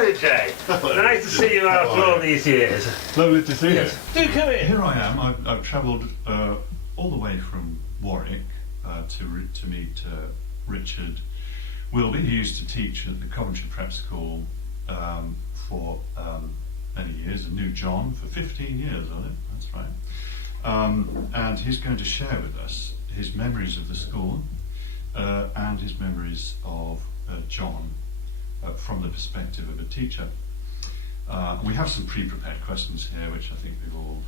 Hello, Jay. Nice to see you after all these years. Lovely to see Yes. Do come in. Here I am. I've travelled all the way from Warwick to meet Richard Wilby, who used to teach at the Coventry Prep School for many years, and knew John for 15 years, was it? That's right. And he's going to share with us his memories of the school and his memories of John from the perspective of a teacher. We have some pre-prepared questions here, which I think we've all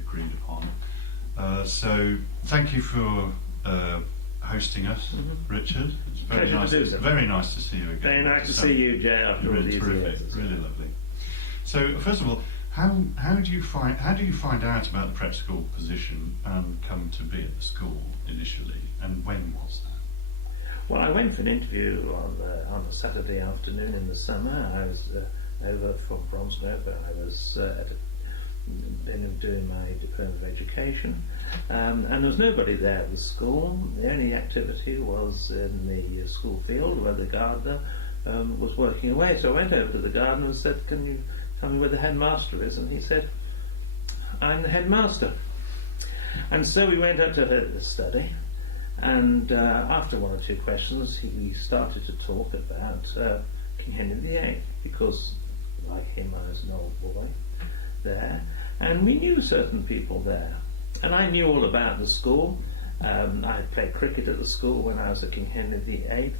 agreed upon. So thank you for hosting us, Richard. It's very nice. Very nice to see you again. Very nice to see you, Jay, after all these terrific, years. really lovely. So first of all, how do you find out about the prep school position and come to be at the school initially, and when was that? Well, I went for an interview on a Saturday afternoon in the summer. I was over from Bromsgrove, but I was doing my diploma of education, and there was nobody there at the school. The only activity was in the school field where the gardener was working away. So I went over to the gardener and said, "Can you tell me where the headmaster is?" And he said, "I'm the headmaster." And so we went up to the study. And after one or two questions, he started to talk about King Henry VIII, because, like him, I was an old boy there, and we knew certain people there. And I knew all about the school. I played cricket at the school when I was at King Henry VIII,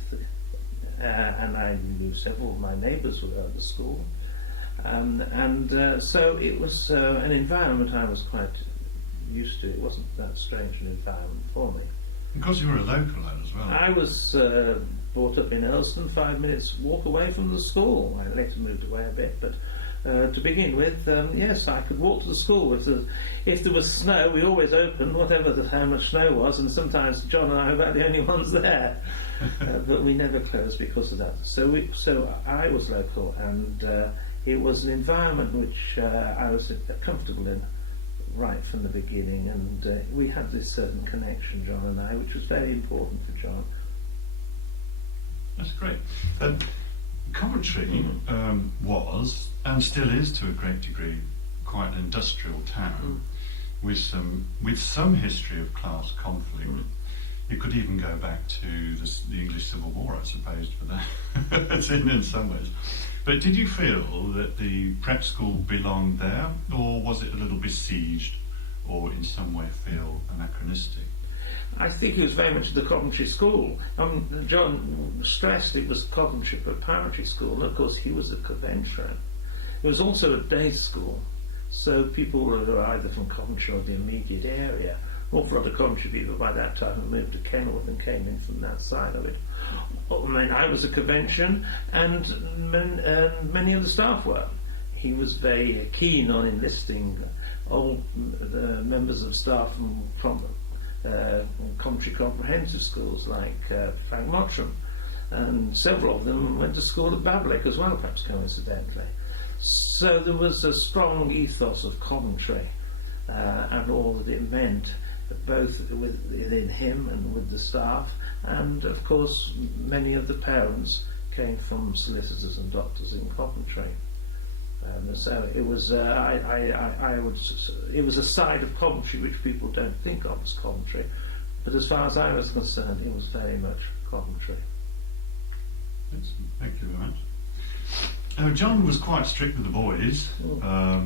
and I knew several of my neighbours were at the school. So it was an environment I was quite used to. It wasn't that strange an environment for me. Because you were a local lad as well. I was brought up in Earlston, 5 minutes walk away from the school. I later moved away a bit, but to begin with, yes, I could walk to the school. If there was snow, we always opened, how much snow was, and sometimes John and I were about the only ones there. But we never closed because of that. So I was local, and it was an environment which I was comfortable in right from the beginning, and we had this certain connection, John and I, which was very important for John. That's great. Coventry was, and still is to a great degree, quite an industrial town with some history of class conflict. You could even go back to the English Civil War, I suppose, for that. That's in some ways. But did you feel that the prep school belonged there, or was it a little besieged, or in some way feel anachronistic? I think it was very much the Coventry school. John stressed it was Coventry Preparatory School, and of course he was a Coventrian. It was also a day school, so people were either from Coventry or the immediate area. An awful lot of Coventry people by that time had moved to Kenilworth and came in from that side of it. I was a Coventrian, and many of the staff were. He was very keen on enlisting old members of staff from Coventry comprehensive schools, like Frank Mottram, and several of them went to school at Bablik as well, perhaps coincidentally. So there was a strong ethos of Coventry and all that it meant, both within him and with the staff, and of course many of the parents came from solicitors and doctors in Coventry. So it was it was a side of Coventry which people don't think of as Coventry, but as far as I was concerned, it was very much Coventry. Excellent. Thank you very much. John was quite strict with the boys. I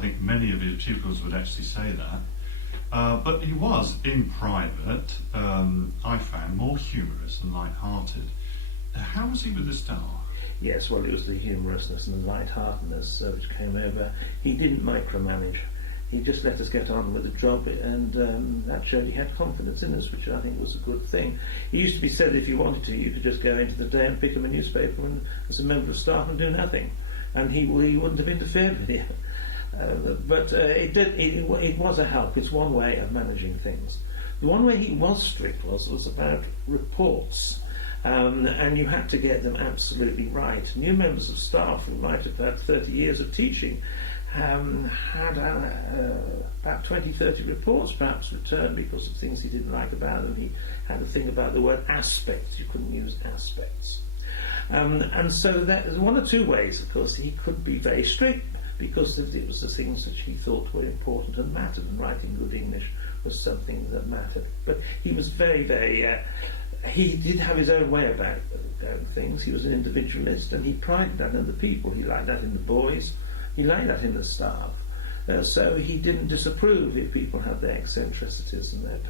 think many of his pupils would actually say that. But he was, in private, I found, more humorous and light-hearted. How was he with the staff? Yes, well, it was the humorousness and the light-heartedness which came over. He didn't micromanage. He just let us get on with the job, and that showed he had confidence in us, which I think was a good thing. It used to be said if you wanted to, you could just go into the day and pick up a newspaper and, as a member of staff, and do nothing, and he wouldn't have interfered with you. But it was a help. It's one way of managing things. The one way he was strict was about reports. And you had to get them absolutely right. New members of staff who might have had 30 years of teaching had about 20-30 reports perhaps returned because of things he didn't like about them. He had a thing about the word aspects. You couldn't use aspects. And so there's one or two ways, of course. He could be very strict because it was the things that he thought were important and mattered, and writing good English was something that mattered. But he was very, very... he did have his own way about things. He was an individualist, and he prided that in the people. He liked that in the boys. He liked that in the staff. So he didn't disapprove if people had their eccentricities and their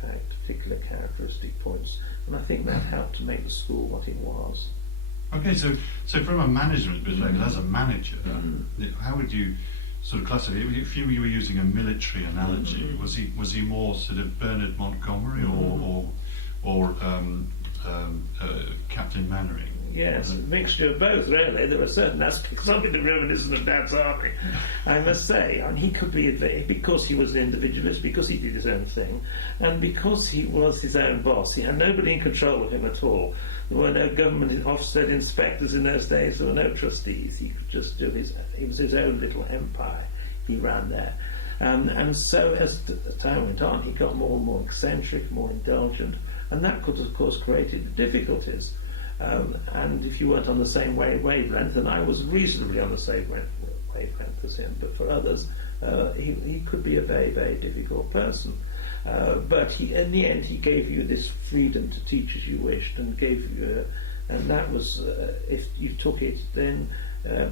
particular characteristic points. And I think that helped to make the school what it was. Okay, so from a management perspective, as a manager, how would you sort of classify it? If you were using a military analogy, was he more sort of Bernard Montgomery or Captain Mannering? Yes, a mixture of both, really. There were certain aspects of it reminiscent of Dad's army, I must say. And he could be, because he was an individualist, because he did his own thing, and because he was his own boss. He had nobody in control of him at all. There were no government Ofsted inspectors in those days. There were no trustees. He could just do he was his own little empire. He ran there. And so as the time went on, he got more and more eccentric, more indulgent, and that could, of course, created difficulties. And if you weren't on the same wavelength, and I was reasonably on the same wavelength as him, but for others, he could be a very, very difficult person. But in the end, he gave you this freedom to teach as you wished, and gave you, and that was, if you took it, then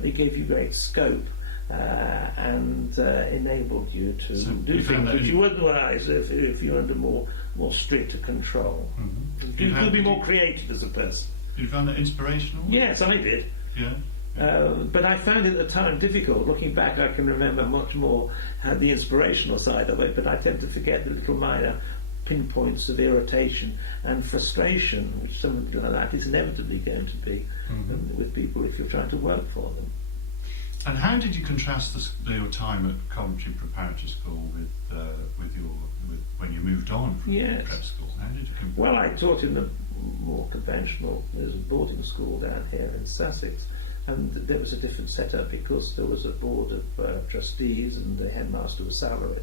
he gave you great scope. And enabled you to do things which you wouldn't realize if you're under more stricter control. Mm-hmm. You could be more creative as a person. You found that inspirational? Yes, I did. Yeah. But I found it at the time difficult. Looking back, I can remember much more the inspirational side of it, but I tend to forget the little minor pinpoints of irritation and frustration, which something like that is inevitably going to be with people if you're trying to work for them. And how did you contrast your time at Coventry Preparatory School with when you moved on from prep school? How did you compare? Well, I taught in the more conventional. There's a boarding school down here in Sussex, and there was a different setup because there was a board of trustees, and the headmaster was salaried.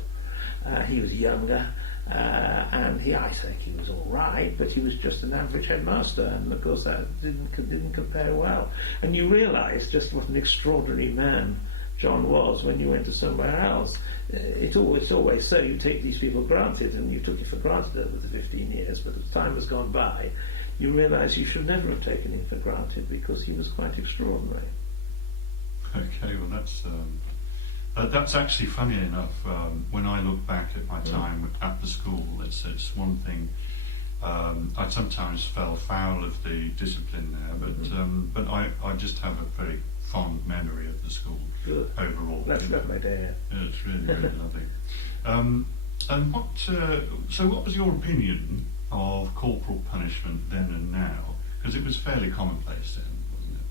He was younger, and I think he was all right, but he was just an average headmaster, and of course that didn't compare well. And you realise just what an extraordinary man John was when you went to somewhere else. It's always so. You take these people granted, and you took it for granted over the 15 years, but as time has gone by, you realise you should never have taken him for granted because he was quite extraordinary. Okay, well that's actually funny enough. When I look back at my time at the school, it's one thing. I sometimes fell foul of the discipline there, but I just have a very fond memory of the school. Good. Overall. That's lovely, dear. Yeah, it's really, really lovely. And what was your opinion of corporal punishment then and now? Because it was fairly commonplace then, wasn't it?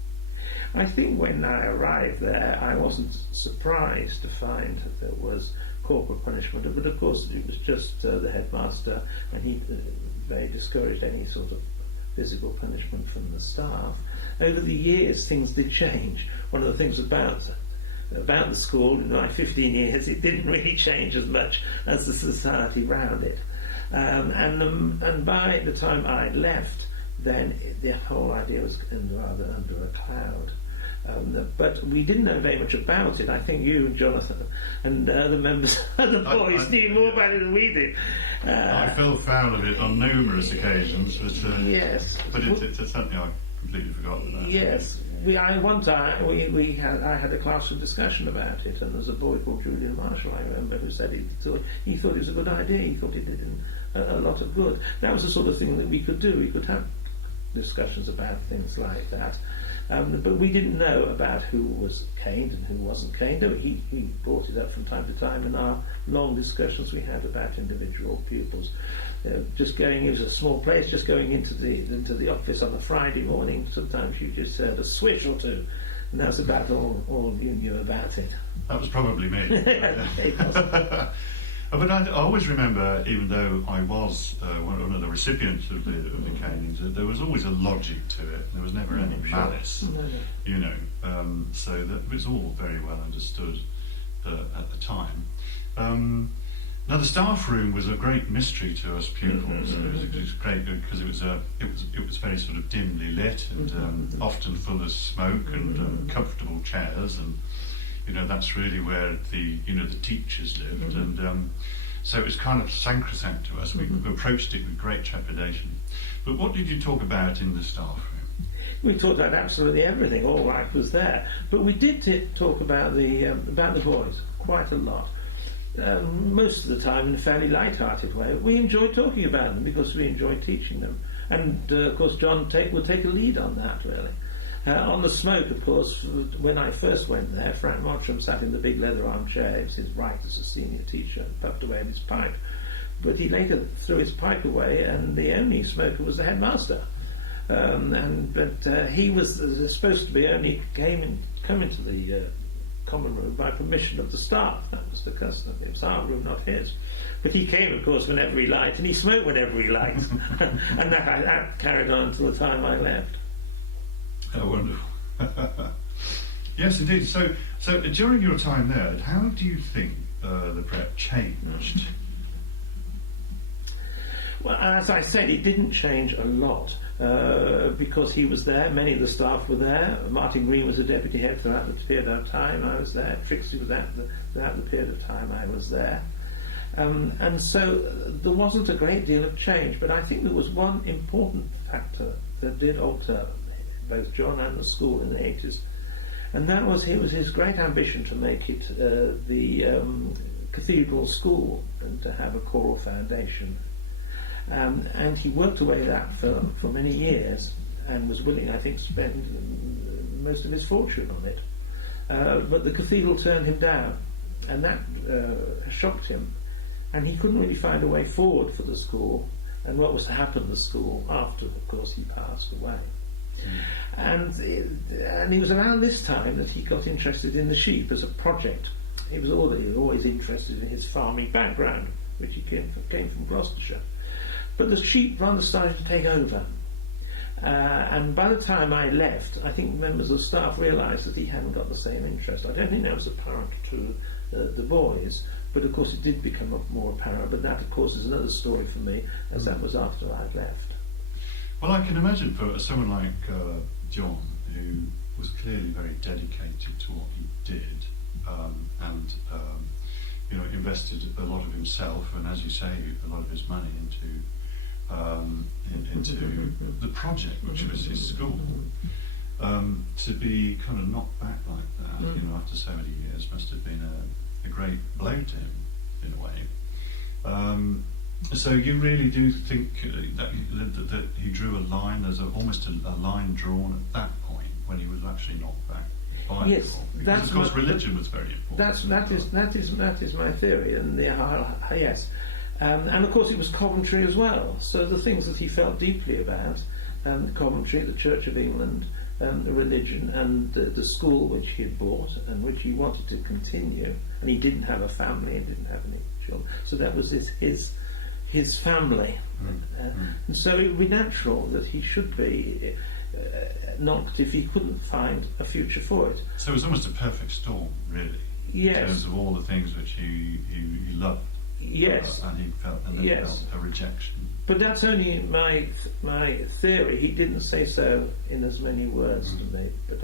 I think when I arrived there, I wasn't surprised to find that there was corporal punishment, but of course it was just the headmaster, and he very discouraged any sort of physical punishment from the staff. Over the years, things did change. One of the things about the school in my 15 years, it didn't really change as much as the society around it. And by the time I left, then the whole idea was rather under a cloud. But we didn't know very much about it. I think you and Jonathan and other members of the boys knew more about it than we did. I fell foul of it on numerous occasions, yes, but it's something I completely forgotten about. Yes, one time I had a classroom discussion about it, and there's a boy called Julian Marshall, I remember, who said he thought it was a good idea. He thought it did him a lot of good. That was the sort of thing that we could do. We could have discussions about things like that. But we didn't know about who was caned and who wasn't caned. He brought it up from time to time in our long discussions we had about individual pupils. Just going into a small place, just going into the office on a Friday morning, sometimes you just heard a swish or two, and that's about all you knew about it. That was probably me. But I always remember, even though I was one of the recipients of the canings, there was always a logic to it. There was never any malice, you know. So that was all very well understood at the time. Now the staff room was a great mystery to us pupils. It was great because it was very sort of dimly lit and often full of smoke and comfortable chairs, and that's really where the teachers lived, and so it was kind of sacrosanct to us. We approached it with great trepidation. But what did you talk about in the staff room? We talked about absolutely everything. All life was there, but we did talk about the boys quite a lot. Most of the time in a fairly light-hearted way. We enjoyed talking about them because we enjoyed teaching them, and of course John would take a lead on that really. On the smoke, of course, when I first went there, Frank Mottram sat in the big leather armchair. It was his right as a senior teacher, and puffed away at his pipe. But he later threw his pipe away, and the only smoker was the headmaster. But he was supposed to be only come into the common room by permission of the staff. That was the custom. It was our room, not his. But he came, of course, whenever he liked, and he smoked whenever he liked. And that carried on until the time I left. Oh, wonderful. Yes, indeed. So during your time there, how do you think the prep changed? Well, as I said, it didn't change a lot because he was there. Many of the staff were there. Martin Green was the deputy head throughout the period of time I was there. Trixie was there throughout the period of time I was there. And so there wasn't a great deal of change, but I think there was one important factor that did alter both John and the school in the 80s, and that was his great ambition to make it the cathedral school and to have a choral foundation. And he worked away that for many years and was willing, I think, to spend most of his fortune on it. But the cathedral turned him down, and that shocked him, and he couldn't really find a way forward for the school and what was to happen to the school after, of course, he passed away. And it was around this time that he got interested in the sheep as a project. He was always interested in his farming background, which he came from Gloucestershire. But the sheep rather started to take over. And by the time I left, I think members of staff realised that he hadn't got the same interest. I don't think that was apparent to the boys, but of course it did become more apparent. But that, of course, is another story for me, as that was after I'd left. Well, I can imagine for someone like John, who was clearly very dedicated to what he did, and invested a lot of himself, and as you say, a lot of his money into the project, which was his school. To be kind of knocked back like that, after so many years, must have been a great blow to him, in a way. So you really do think that he drew a line, there's almost a line drawn at that point when he was actually knocked back by yes, it all. Because of course religion was very important. That is my theory, and yes. And of course it was Coventry as well, so the things that he felt deeply about, Coventry, the Church of England, the religion, and the school which he had bought and which he wanted to continue, and he didn't have a family and didn't have any children, so that was his family. And so it would be natural that he should be knocked if he couldn't find a future for it. So it was almost a perfect storm, really, yes, in terms of all the things which he loved. Yes. And he felt a rejection. But that's only my theory. He didn't say so in as many words to me, but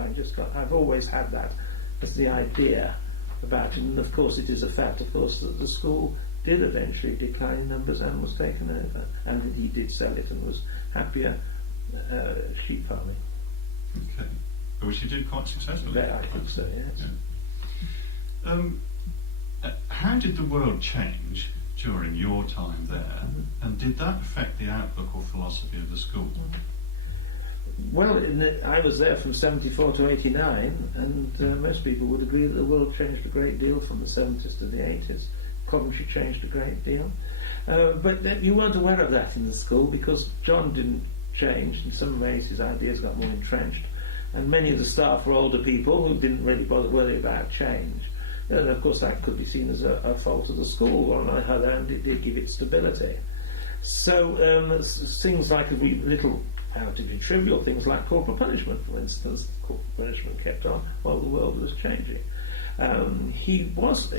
I've always had that as the idea about it. And of course it is a fact, of course, that the school did eventually decline in numbers and was taken over, and he did sell it and was happier sheep farming. Okay. Which he did quite successfully. I think so, yes. Yeah. How did the world change during your time there, and did that affect the outlook or philosophy of the school? Well, I was there from 74 to 89, and most people would agree that the world changed a great deal from the 70s to the 80s. Coventry changed a great deal. But you weren't aware of that in the school because John didn't change. In some ways his ideas got more entrenched, and many of the staff were older people who didn't really bother worry about change. And of course that could be seen as a fault of the school. On the other hand, it did give it stability. So things like little, how to be trivial things like corporal punishment, for instance. Corporal punishment kept on while the world was changing. He was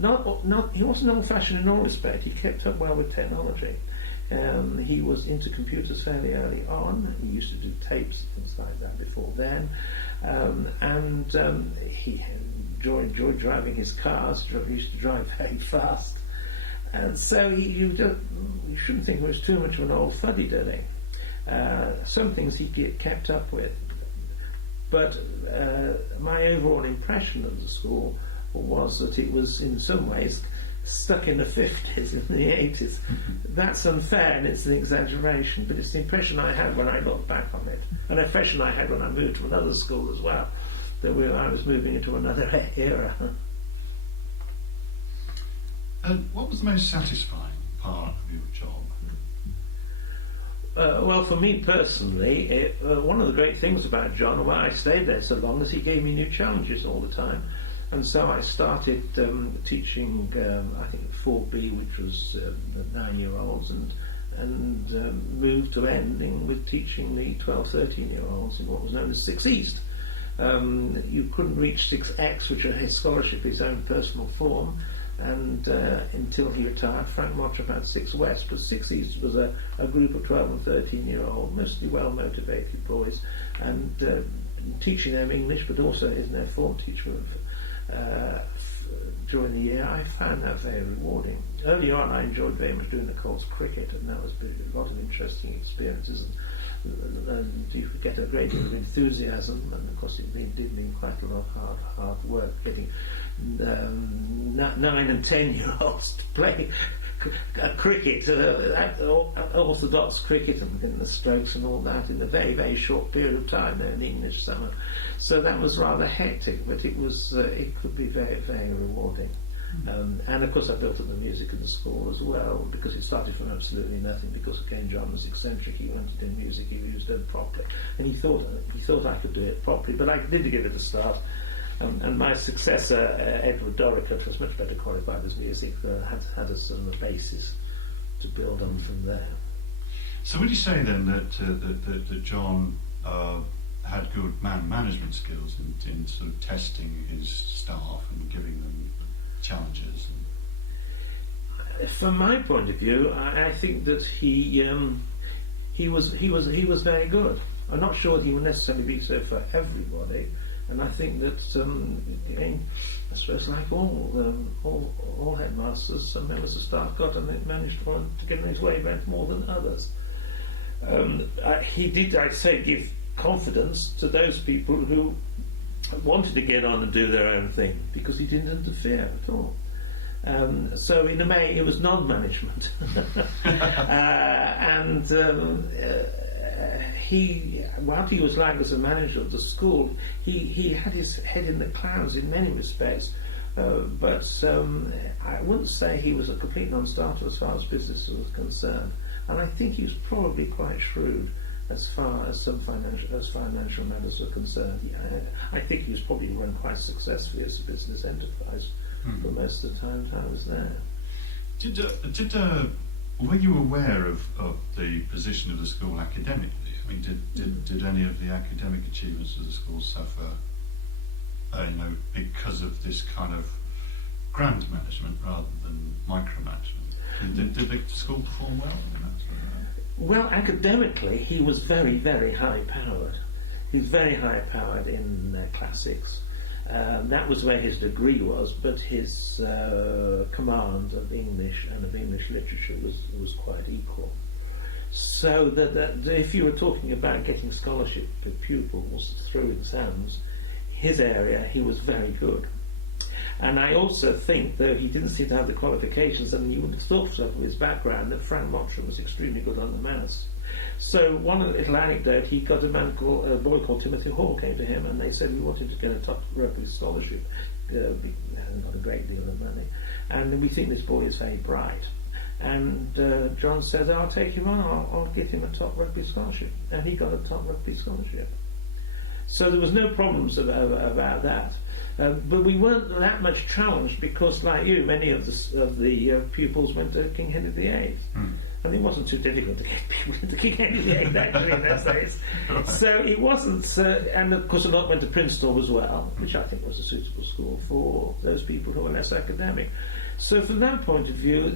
He wasn't old-fashioned in all respect. He kept up well with technology. He was into computers fairly early on. He used to do tapes and things like that before then. He enjoyed driving his cars. He used to drive very fast. And so you shouldn't think he was too much of an old fuddy-duddy. Some things he kept up with. But my overall impression of the school was that it was in some ways stuck in the 50s and the 80s. That's unfair and it's an exaggeration, but it's the impression I had when I look back on it, and the impression I had when I moved to another school as well, that I was moving into another era. What was the most satisfying part of your job? Well, for me personally, one of the great things about John, why I stayed there so long, is he gave me new challenges all the time. And so I started teaching, I think, 4B, which was 9-year-olds, and moved to ending with teaching the 12, 13-year-olds in what was known as 6 East. You couldn't reach 6X, which was his scholarship, his own personal form, and until he retired, Frank Mottram had 6 West, but 6 East was a group of 12 and 13-year-old, mostly well-motivated boys, and teaching them English, but also as their form teacher during the year, I found that very rewarding. Early on, I enjoyed very much doing the course cricket, and that was a lot of interesting experiences, and you could get a great deal of enthusiasm, and of course it did mean quite a lot of hard work getting 9 and 10-year-olds to play cricket, orthodox cricket, and in the strokes and all that in a very, very short period of time there in the English summer. So that was rather hectic, but it could be very, very rewarding. And of course I built up the music in the school as well, because it started from absolutely nothing, because again John was eccentric, he wanted to do music, he was done properly, and he thought I could do it properly, but I did give it a start. And my successor, Edward Doricott, was much better qualified as music, had a sort of a basis to build on from there. So would you say then that John had good man management skills in sort of testing his staff and giving them challenges? From my point of view, I think that he was very good. I'm not sure that he would necessarily be so for everybody. And I think that, again, I suppose like all headmasters, some members of staff got and managed to get in his way bent more than others. He did, I'd say, give confidence to those people who wanted to get on and do their own thing, because he didn't interfere at all. So in a way, it was non-management. While he was like as a manager of the school, he had his head in the clouds in many respects, but I wouldn't say he was a complete non-starter as far as business was concerned, and I think he was probably quite shrewd as far as financial matters were concerned. I think he was probably run quite successfully as a business enterprise for most of the time I was there. Were you aware of the position of the school academically? I mean, did any of the academic achievements of the school suffer, because of this kind of grant management rather than micromanagement? Did the school perform well in that sort of way? Well, academically, he was very, very high-powered. He was very high-powered in classics. That was where his degree was, but his command of English and of English literature was quite equal. So that if you were talking about getting scholarship to pupils through exams, his area, he was very good. And I also think, though he didn't seem to have the qualifications, you would have thought from his background that Frank Mottram was extremely good on the maths. So one little anecdote, he got a boy called Timothy Hall came to him, and they said we wanted to get a top Rugby scholarship. He hasn't got a great deal of money, and we think this boy is very bright. And John said, I'll take him on, I'll get him a top Rugby scholarship. And he got a top Rugby scholarship. So there was no problems about that. But we weren't that much challenged because, like you, many of the pupils went to King Henry VIII. and it wasn't too difficult to get people into King Henry VIII actually in those days. Right. So it wasn't, and of course a lot went to Princeton as well, which I think was a suitable school for those people who were less academic. So from that point of view,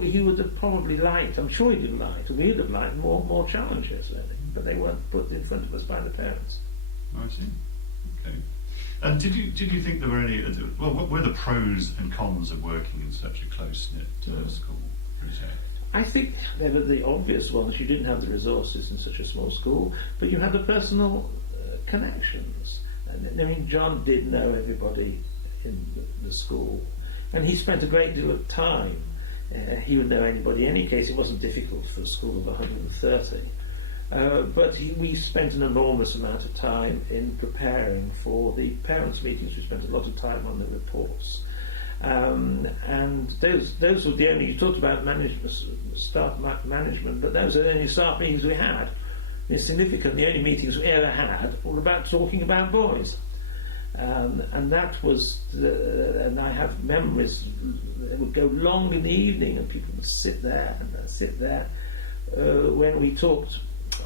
he would have probably liked, I'm sure he didn't like, we would have liked more challenges, really, but they weren't put in front of us by the parents. I see. Okay. And did you think there were any? Well, what were the pros and cons of working in such a close-knit school? Would you say? I think they were the obvious ones. You didn't have the resources in such a small school, but you had the personal connections. And, I mean, John did know everybody in the school, and he spent a great deal of time. He would know anybody. In any case, it wasn't difficult for a school of 130. But we spent an enormous amount of time in preparing for the parents' meetings. We spent a lot of time on the reports. And those were the only, you talked about staff management, but those are the only staff meetings we had. It's significant, the only meetings we ever had were about talking about boys. And that was, and I have memories, it would go long in the evening and people would sit there when we talked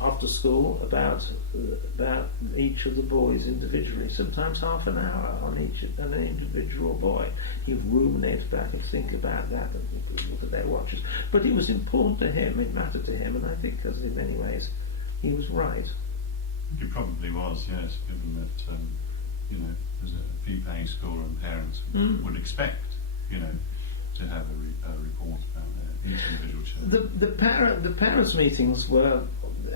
after school about each of the boys individually, sometimes half an hour on an individual boy. He'd ruminate about it, think about that, and look at their watches. But it was important to him, it mattered to him, and I think because in many ways he was right. He probably was, yes, given that there's a fee-paying school and parents would expect, to have a report about each individual child. The parents' meetings were,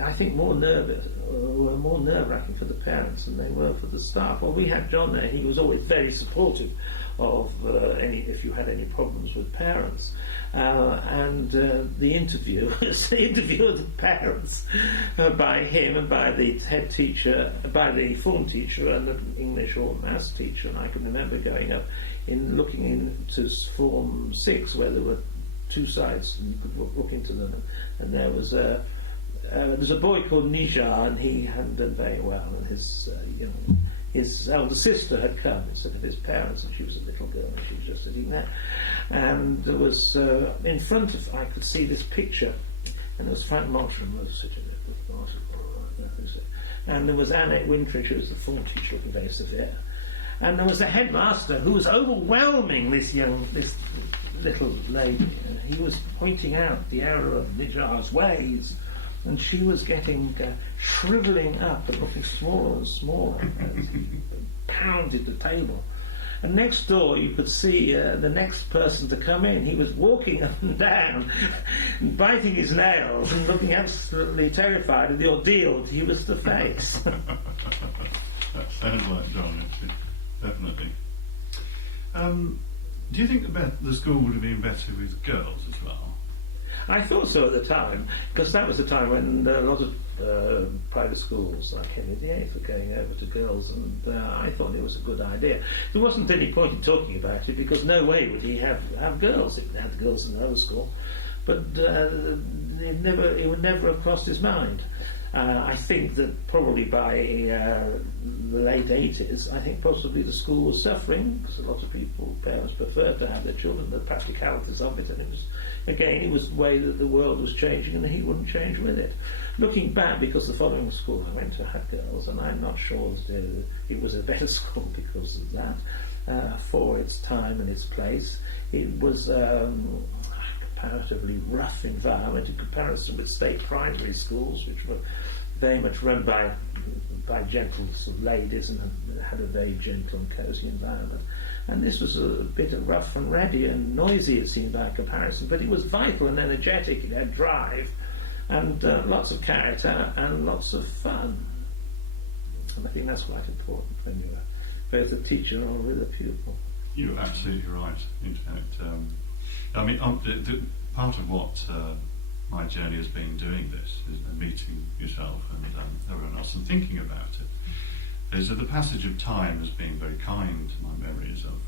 I think, more nerve-wracking for the parents than they were for the staff. Well, we had John there. He was always very supportive of if you had any problems with parents. And the interview of the parents by him and by the head teacher, by the form teacher and the English or maths teacher. And I can remember going up looking into Form 6 where there were two sides and you could look into them, and there was a boy called Nijar, and he hadn't done very well, and his elder sister had come instead of his parents, and she was a little girl, and she was just sitting there, and there was in front of, I could see this picture, and there was Frank Mottram was sitting there, and there was Annette Wintridge, who was the form teacher, looking very severe. And there was a headmaster who was overwhelming this little lady. And he was pointing out the error of Nijar's ways, and she was getting shrivelling up and looking smaller and smaller as he pounded the table. And next door you could see the next person to come in. He was walking up and down, biting his nails and looking absolutely terrified of the ordeal he was to face. That sounds like John, actually. Definitely. Do you think the school would have been better with girls as well? I thought so at the time, because that was the time when a lot of private schools like Henry VIII were going over to girls, and I thought it was a good idea. There wasn't any point in talking about it, because no way would he have girls. He had girls in another school, but it would never have crossed his mind. I think that probably by the late 80s, I think possibly the school was suffering, because a lot of parents preferred to have their children, the practicalities of it, and it was the way that the world was changing, and he wouldn't change with it. Looking back, because the following school I went to had girls, and I'm not sure that it was a better school because of that, for its time and its place. It was comparatively rough environment in comparison with state primary schools, which were very much run by gentle sort of ladies and had a very gentle and cosy environment. And this was a bit rough and ready and noisy, it seemed, by comparison, but it was vital and energetic. It had drive and lots of character and lots of fun. And I think that's quite important when you're both a teacher or with a pupil. You're absolutely right. In fact, I mean, part of what my journey has been doing this is meeting yourself and everyone else and thinking about it, is that the passage of time has been very kind to my memories of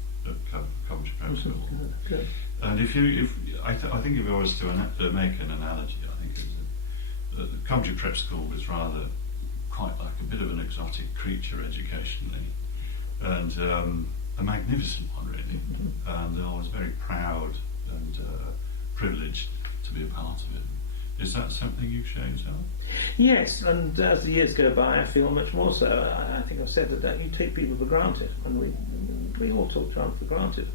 Coventry Prep School. Good. And I think if I was to make an analogy, I think the Coventry Prep School was rather quite like a bit of an exotic creature educationally, and a magnificent one really. And I was very proud and privileged to be a part of it. Is that something you share yourself? Yes, and as the years go by, I feel much more so. I think I've said that you take people for granted, and we all took John for granted.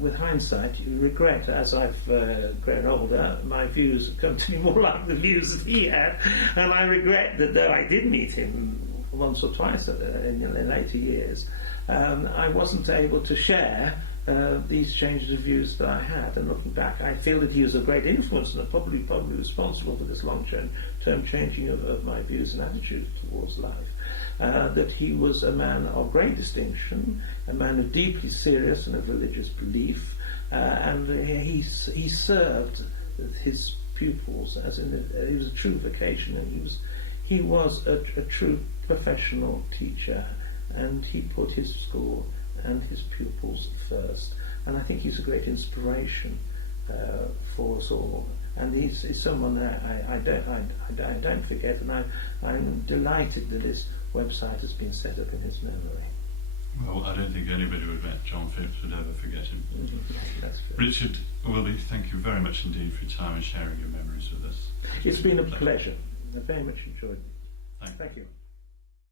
With hindsight, you regret, as I've grown older, my views have come to be more like the views that he had, and I regret that though I did meet him once or twice in later years, I wasn't able to share these changes of views that I had. And looking back, I feel that he was a great influence and probably responsible for this long-term changing of my views and attitudes towards life. That he was a man of great distinction, a man of deeply serious and of religious belief, and he served his pupils as he was a true vocation, and he was a true professional teacher, and he put his school and his pupils first. And I think he's a great inspiration for us all. And he's someone that I don't forget, and I'm delighted that this website has been set up in his memory. Well, I don't think anybody who met John Phipps would ever forget him. That's good. Richard Wilby, thank you very much indeed for your time and sharing your memories with us. It's been a pleasure. I very much enjoyed it. Thank you. Thank you.